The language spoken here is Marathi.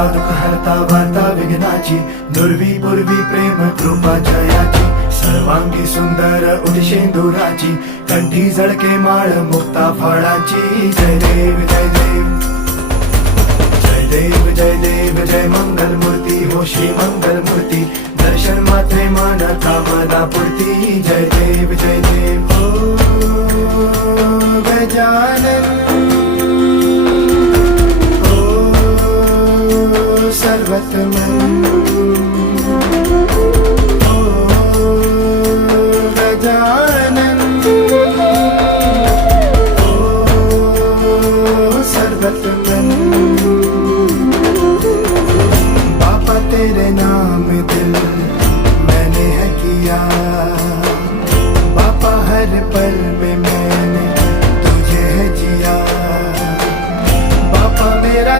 हरता दुःख हरता वार्ता विघ्नाची, दुर्वी पूर्वी प्रेम कृपा जयाची, सर्वांगी सुंदर उदिशेंदुराची, कंठी झळके माळ मुक्ता फळाची. जय देव जय देव जय देव जय देव जय मंगल मूर्ती हो श्री मंगल मूर्ती, दर्शन मात्रे मन कामना पूर्ती. जय देव जय देव हो गजानन हो सर्वतमन.